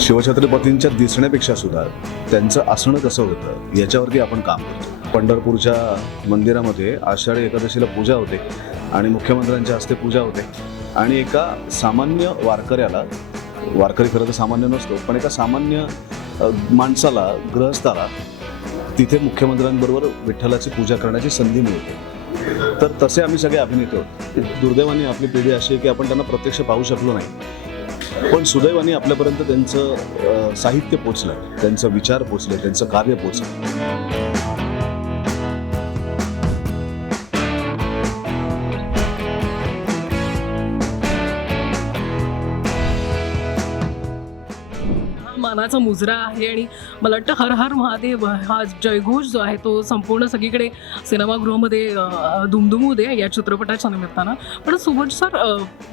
शिवछत्रपतींच्या दिसण्यापेक्षा सुद्धा त्यांचं असणं कसं होतं याच्यावरती आपण काम करतो. पंढरपूरच्या मंदिरामध्ये आषाढी एकादशीला पूजा होते आणि मुख्यमंत्र्यांच्या हस्ते पूजा होते. आणि एका सामान्य वारकऱ्याला वारकरी खरं तर सामान्य नसतो पण एका सामान्य माणसाला ग्रहस्थाला तिथे मुख्यमंत्र्यांबरोबर विठ्ठलाची पूजा करण्याची संधी मिळते. तर तसे आम्ही सगळे अभिनेते आहोत. दुर्दैवाने आपली पिढी अशी आहे की आपण त्यांना प्रत्यक्ष पाहू शकलो नाही. पण सुदैवाने आपल्यापर्यंत त्यांचं साहित्य पोचलं त्यांचं विचार पोचले त्यांचं कार्य पोचलं. हा मुजरा आहे आणि मला वाटतं हर हर महादेव हा जयघोष जो आहे तो संपूर्ण सगळीकडे सिनेमागृहामध्ये दुमदुमू दे या चित्रपटाच्या निमित्तानं. पण सुबोध सर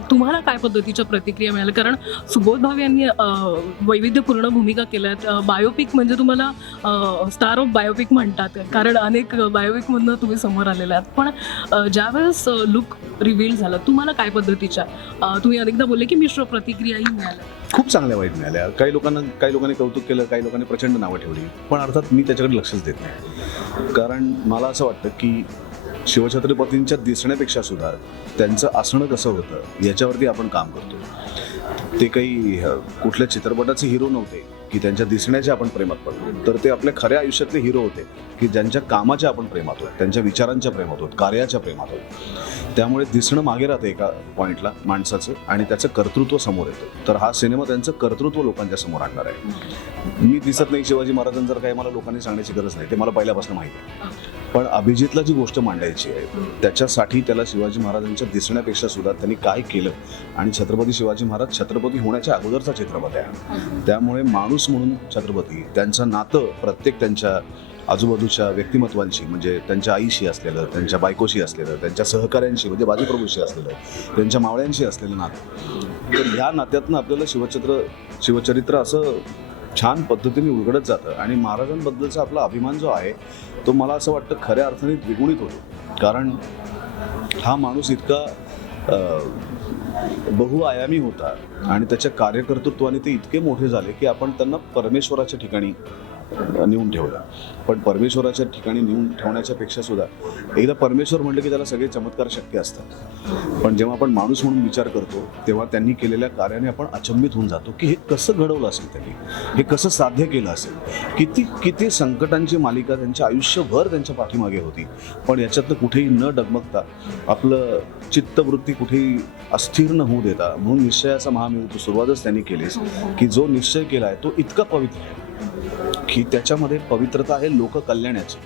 तुम्हाला काय पद्धतीच्या प्रतिक्रिया मिळाल्या? कारण सुबोध भाव यांनी वैविध्यपूर्ण भूमिका केल्यात. बायोपिक म्हणजे तुम्हाला स्टार ऑफ बायोपिक म्हणतात. कारण अनेक बायोपिकमधनं तुम्ही समोर आलेले आहात. पण ज्यावेळेस लुक रिव्हील झाला. तुम्हाला काय पद्धतीच्या तुम्ही अनेकदा बोलले की मिश्र प्रतिक्रियाही मिळाल्या. खूप चांगल्या वाईट मिळाल्या. काही लोकांना काही लोकांनी कौतुक केलं काही लोकांनी प्रचंड नावं ठेवली. पण अर्थात मी त्याच्याकडे लक्षच देत नाही. कारण मला असं वाटतं की शिवछत्रपतींच्या दिसण्यापेक्षा सुद्धा त्यांचं असणं कसं होतं याच्यावरती आपण काम करतो ते काही कुठल्या चित्रपटाचे हिरो नव्हते की त्यांच्या दिसण्याचे आपण प्रेमात पडतो तर ते आपल्या खऱ्या आयुष्यातले हिरो होते की ज्यांच्या कामाच्या आपण प्रेमात होत त्यांच्या विचारांच्या प्रेमात होत कार्याच्या प्रेमात होत. त्यामुळे दिसणं मागे राहतं एका पॉईंटला माणसाचं आणि त्याचं कर्तृत्व समोर येतं. तर हा सिनेमा त्यांचं कर्तृत्व लोकांच्या समोर आणणार आहे. मी दिसत नाही शिवाजी महाराजांचं जर काही मला लोकांनी सांगण्याची गरज नाही ते मला पहिल्यापासून माहिती आहे. पण अभिजितला जी गोष्ट मांडायची आहे त्याच्यासाठी त्याला शिवाजी महाराजांच्या दिसण्यापेक्षा सुद्धा त्यांनी काय केलं? आणि छत्रपती शिवाजी महाराज छत्रपती होण्याच्या अगोदरचा चित्रपट आहे त्यामुळे माणूस म्हणून छत्रपती त्यांचं नातं प्रत्येक त्यांच्या आजूबाजूच्या व्यक्तिमत्वांशी म्हणजे त्यांच्या आईशी असलेलं त्यांच्या बायकोशी असलेलं त्यांच्या सहकाऱ्यांशी म्हणजे बाजीप्रभूशी असलेलं त्यांच्या मावळ्यांशी असलेलं नातं. तर ह्या नात्यातनं आपल्याला शिवचत्र शिवचरित्र असं छान पद्धतीने उलगडत जातं. आणि महाराजांबद्दलचा आपला अभिमान जो आहे तो मला असं वाटतं खऱ्या अर्थाने द्विगुणित होतो. कारण हा माणूस इतका बहुआयामी होता आणि त्याच्या कार्यकर्तृत्वाने ते इतके मोठे झाले की आपण त्यांना परमेश्वराच्या ठिकाणी नेऊन ठेवला. पण परमेश्वराच्या ठिकाणी नेऊन ठेवण्याच्या पेक्षा सुद्धा एकदा परमेश्वर म्हटलं की त्याला सगळे चमत्कार शक्य असतात. पण जेव्हा आपण माणूस म्हणून विचार करतो तेव्हा त्यांनी केलेल्या कार्याने आपण अचंबित होऊन जातो की हे कसं घडवलं असेल त्यांनी? हे कसं साध्य केलं असेल? किती किती संकटांची मालिका त्यांच्या आयुष्यभर त्यांच्या पाठीमागे होती. पण याच्यातनं कुठेही न डगमगता आपलं चित्तवृत्ती कुठेही अस्थिर न होऊ देता म्हणून निश्चयाचा महामिळतो सुरुवातच त्यांनी केलीच की जो निश्चय केला आहे तो इतका पवित्र आहे. की त्याच्यामध्ये पवित्रता आहे लोककल्याणाची.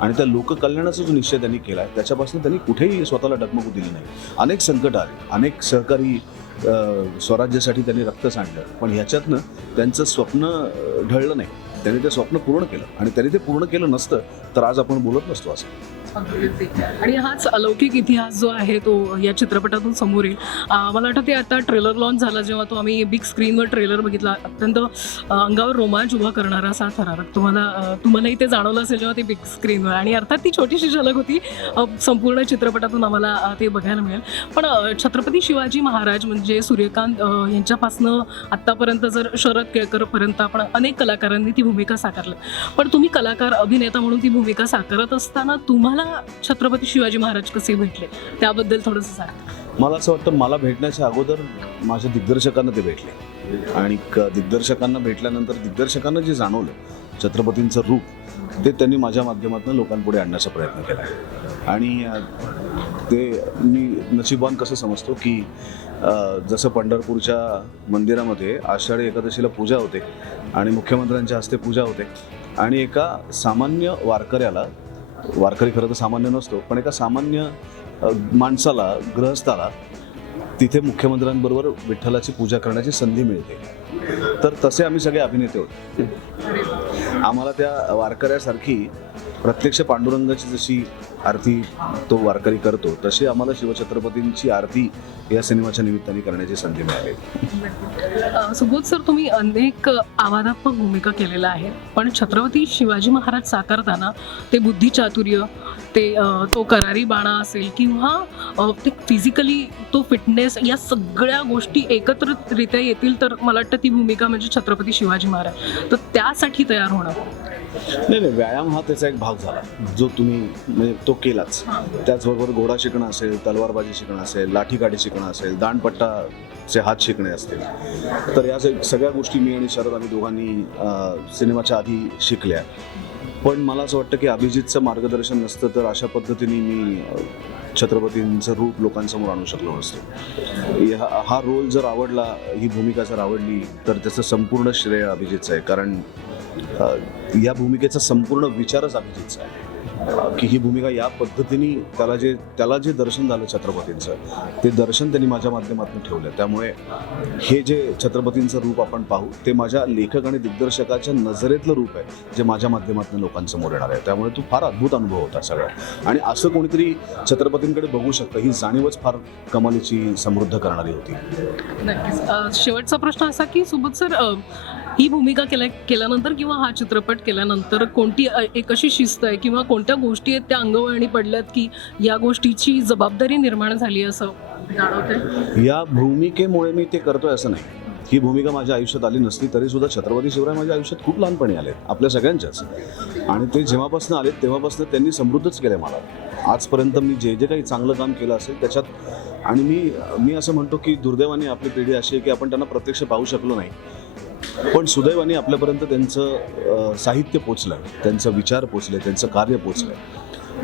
आणि त्या लोककल्याणाचा जो निश्चय त्यांनी केला आहे त्याच्यापासून त्यांनी कुठेही स्वतःला डगमगू दिली नाही. अनेक संकट आले अनेक सहकारी स्वराज्यासाठी त्यांनी रक्त सांडलं पण ह्याच्यातनं त्यांचं स्वप्न ढळलं नाही. त्यांनी ते स्वप्न पूर्ण केलं. आणि त्यांनी ते पूर्ण केलं नसतं तर आज आपण बोलत नसतो असं. आणि हाच अलौकिक इतिहास जो आहे तो या चित्रपटातून समोर येईल. मला वाटतं ते आता ट्रेलर लॉन्च झाला जेव्हा तो आम्ही बिग स्क्रीनवर ट्रेलर बघितला. अत्यंत अंगावर रोमांच उभा करणारा असा थरारक तुम्हाला तुम्हालाही ते जाणवलं असेल जेव्हा ते बिग स्क्रीनवर आणि अर्थात ती छोटीशी झलक होती. संपूर्ण चित्रपटातून आम्हाला ते बघायला मिळेल. पण छत्रपती शिवाजी महाराज म्हणजे सूर्यकांत यांच्यापासनं आत्तापर्यंत जर शरद केळकरपर्यंत आपण अनेक कलाकारांनी ती भूमिका साकारली. पण तुम्ही कलाकार अभिनेता म्हणून ती भूमिका साकारत असताना तुम्हाला छत्रपती शिवाजी महाराज कसे भेटले? त्याबद्दल थोडंसं सांग. मला असं वाटतं मला भेटण्याच्या अगोदर माझ्या दिग्दर्शकांना ते भेटले. आणि क- दिग्दर्शकांना भेटल्यानंतर दिग्दर्शकांना जे जाणवलं छत्रपतींचं रूप ते त्यांनी माझ्या माध्यमातून लोकांपुढे आणण्याचा प्रयत्न केला. आहे आणि ते मी नशिबान कसं समजतो की जसं पंढरपूरच्या मंदिरामध्ये आषाढी एकादशीला पूजा होते आणि मुख्यमंत्र्यांच्या हस्ते पूजा होते आणि एका सामान्य वारकऱ्याला वारकरी खरं तर सामान्य नसतो पण एका सामान्य माणसाला गृहस्थाला तिथे मुख्यमंत्र्यांबरोबर विठ्ठलाची पूजा करण्याची संधी मिळते. तर तसे आम्ही सगळे अभिनेते होते. आम्हाला त्या वारकऱ्यासारखी प्रत्यक्ष पांडुरंगाची जशी आरती तो वारकरी करतो तशी आम्हाला शिवछत्रपतींची आरती या सिनेमाच्या निमित्ताने करण्याची संधी मिळाली. सुबोध सर तुम्ही अनेक आव्हानात्मक भूमिका केलेल्या आहेत पण छत्रपती शिवाजी महाराज साकारताना ते बुद्धिचातुर्य ते तो करारी बाणा असेल किंवा ते फिजिकली तो फिटनेस या सगळ्या गोष्टी एकत्रितरित्या येतील तर मला वाटतं ती भूमिका म्हणजे छत्रपती शिवाजी महाराज. तर त्यासाठी तयार होणं. नाही नाही व्यायाम हा त्याचा एक भाग झाला. जो तुम्ही म्हणजे तो केलाच. त्याचबरोबर घोडा शिकणं असेल तलवारबाजी शिकणं असेल लाठीकाठी शिकणं असेल दांडपट्टाचे हात शिकणे असतील. तर या सग- सगळ्या गोष्टी मी आणि शरद आम्ही दोघांनी सिनेमाच्या आधी शिकल्या. पण मला असं वाटतं की अभिजितचं मार्गदर्शन नसतं तर अशा पद्धतीने मी छत्रपतींचं रूप लोकांसमोर आणू शकलो नसतो. हा रोल जर आवडला ही भूमिका जर आवडली तर त्याचं संपूर्ण श्रेय अभिजितचं आहे. कारण या भूमिकेचा संपूर्ण विचारच अभिजितचा आहे. की ही भूमिका या पद्धतीने त्याला जे त्याला जे दर्शन झालं छत्रपतींचं ते दर्शन त्यांनी माझ्या माध्यमातून ठेवलं त्यामुळे हे जे छत्रपतींचं रूप आपण पाहू ते माझ्या लेखक आणि दिग्दर्शकाच्या नजरेतलं रूप आहे जे माझ्या माध्यमातून लोकांसमोर येणार आहे. त्यामुळे तो फार अद्भुत अनुभव होता सगळा. आणि असं कोणीतरी छत्रपतींकडे बघू शकतं. ही जाणीवच फार कमालीची समृद्ध करणारी होती. नक्कीच. शेवटचा प्रश्न असा की सुबोध सर ही भूमिका केल्या केल्यानंतर किंवा हा चित्रपट केल्यानंतर कोणती एक अशी शिस्त आहे किंवा कोणत्या गोष्टी आहेत त्या अंगवळणी पडल्यात की या गोष्टीची जबाबदारी निर्माण झाली असं जाणवते या भूमिकेमुळे मी ते करतोय असं नाही. ही भूमिका माझ्या आयुष्यात आली नसली तरी सुद्धा छत्रपती शिवराय माझ्या आयुष्यात खूप लहानपणी आले आपल्या सगळ्यांच्याच. आणि ते जेव्हापासून आले तेव्हापासून त्यांनी समृद्धच केलं मला. आजपर्यंत मी जे जे काही चांगलं काम केलं असेल त्याच्यात आणि मी मी असं म्हणतो की दुर्दैवाने आपली पिढी अशी आहे की आपण त्यांना प्रत्यक्ष पाहू शकलो नाही. पण सुदैवाने आपल्यापर्यंत त्यांचं साहित्य पोचलं त्यांचं विचार पोचले त्यांचं कार्य पोचलं.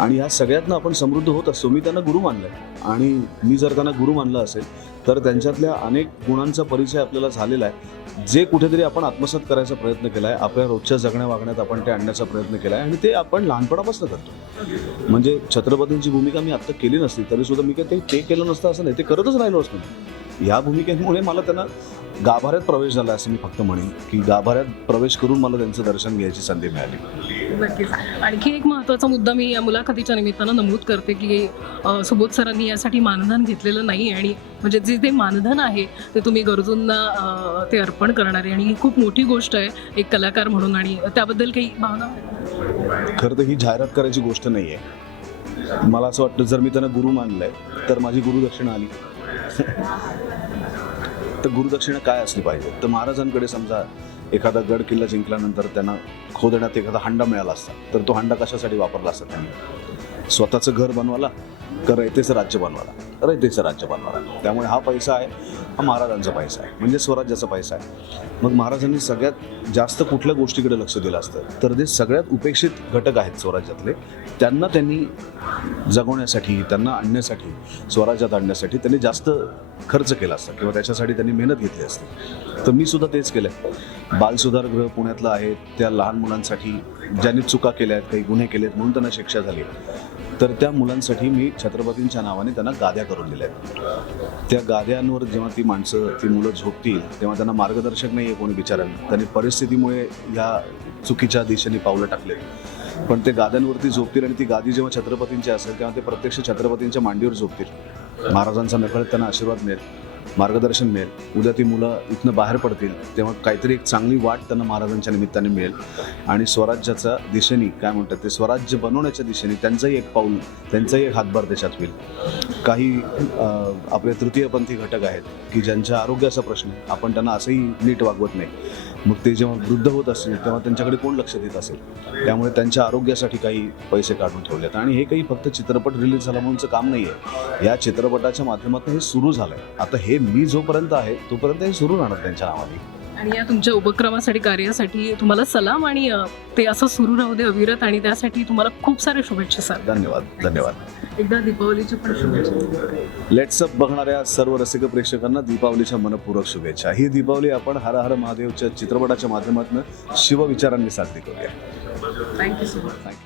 आणि ह्या सगळ्यातनं आपण समृद्ध होत असतो. मी त्यांना गुरु मानलं आणि मी जर त्यांना गुरु मानलं असेल तर त्यांच्यातल्या अनेक गुणांचा परिचय आपल्याला झालेला आहे. जे कुठेतरी आपण आत्मसात करायचा प्रयत्न केला आहे आपल्या रोजच्या जगण्या वागण्यात आपण ते आणण्याचा प्रयत्न केला आहे आणि ते आपण लहानपणापासून करतो. म्हणजे छत्रपतींची भूमिका मी आत्ता केली नसती तरी सुद्धा मी काय ते केलं नसतं असं नाही ते करतच राहिलो असतो ह्या या भूमिकेमुळे मला त्यांना गाभाऱ्यात प्रवेश झाला असं मी फक्त म्हणेन की गाभाऱ्यात प्रवेश करून मला त्यांचं दर्शन घ्यायची संधी मिळाली. नक्कीच. आणखी एक महत्त्वाचा मुद्दा मी या मुलाखतीच्या निमित्तानं नमूद करते की सुबोध सरांनी यासाठी मानधन घेतलेलं नाही आणि म्हणजे जे ते मानधन आहे ते तुम्ही गरजूंना ते अर्पण करणारे. आणि ही खूप मोठी गोष्ट आहे एक कलाकार म्हणून आणि त्याबद्दल काही भावना? खरं तर ही जाहिरात करायची गोष्ट नाही आहे. मला असं वाटतं जर मी त्यांना गुरु मानलंय तर माझी गुरुदक्षिणा आली. तर गुरुदक्षिणा काय असली पाहिजे? तर महाराजांकडे समजा एखादा गड किल्ला जिंकल्यानंतर त्यांना खोदण्यात एखादा हंडा मिळाला असता तर तो हंडा कशासाठी वापरला असता त्यांनी? स्वतःचं घर बनवाला का रयतेचं राज्य बनवाला रयतेचं राज्य बनवाला त्यामुळे हा पैसा आहे हा महाराजांचा पैसा आहे म्हणजे स्वराज्याचा पैसा आहे. मग महाराजांनी सगळ्यात जास्त कुठल्या गोष्टीकडे लक्ष दिलं असतं? तर जे सगळ्यात उपेक्षित घटक आहेत स्वराज्यातले त्यांना त्यांनी जगवण्यासाठी त्यांना आणण्यासाठी स्वराज्यात आणण्यासाठी त्यांनी जास्त खर्च केला असता किंवा त्याच्यासाठी त्यांनी मेहनत घेतली असते. तर मी सुद्धा तेच केलं बालसुधारगृह पुण्यातलं आहे त्या लहान मुलांसाठी ज्यांनी चुका केल्या आहेत काही गुन्हे केले आहेत म्हणून त्यांना शिक्षा झाली. तर त्या मुलांसाठी मी छत्रपतींच्या नावाने त्यांना गाद्या करून दिल्या आहेत. त्या गाद्यांवर जेव्हा ती माणसं ती मुलं झोपतील तेव्हा त्यांना मार्गदर्शक नाही आहे कोणी बिचाऱ्यांना त्यांनी परिस्थितीमुळे ह्या चुकीच्या दिशेने पावलं टाकले पण ते गाद्यांवरती झोपतील आणि ती गादी जेव्हा छत्रपतींची असेल तेव्हा ते प्रत्यक्ष छत्रपतींच्या मांडीवर झोपतील. महाराजांचा नकळत त्यांना आशीर्वाद मिळेल. मार्गदर्शन मिळेल. उद्या ती मुलं इथनं बाहेर पडतील तेव्हा काहीतरी एक चांगली वाट त्यांना महाराजांच्या निमित्ताने मिळेल. आणि स्वराज्याच्या दिशेने काय म्हणतात ते स्वराज्य बनवण्याच्या दिशेने त्यांचंही एक पाऊल त्यांचाही एक हातभार देशात होईल काही आपले तृतीयपंथी घटक आहेत की ज्यांच्या आरोग्याचा प्रश्न आहे. आपण त्यांना असंही नीट वागवत नाही. मग ते जेव्हा वृद्ध होत असतील तेव्हा त्यांच्याकडे कोण लक्ष देत असेल? त्यामुळे त्यांच्या आरोग्यासाठी काही पैसे काढून ठेवलेत. आणि हे काही फक्त चित्रपट रिलीज झाला म्हणूनचं काम नाही आहे या चित्रपटाच्या माध्यमातून हे सुरू झालंय. आता हे मी जोपर्यंत आहे तोपर्यंत हे सुरू राहणार त्यांच्या नावाने. आणि या तुमच्या उपक्रमासाठी कार्यासाठी तुम्हाला सलाम आणि अ, ते असं सुरू राहू दे अविरत आणि त्यासाठी तुम्हाला खूप सारे शुभेच्छा सर. धन्यवाद धन्यवाद. एकदा दीपावलीच्या पण शुभेच्छा. लेट्स अप बघणाऱ्या सर्व रसिक प्रेक्षकांना दीपावलीच्या मनपूर्वक शुभेच्छा. ही दीपावली आपण हर हर महादेवच्या चित्रपटाच्या माध्यमातून शिवविचारांनी साजरी करूया. Thank you so much thank you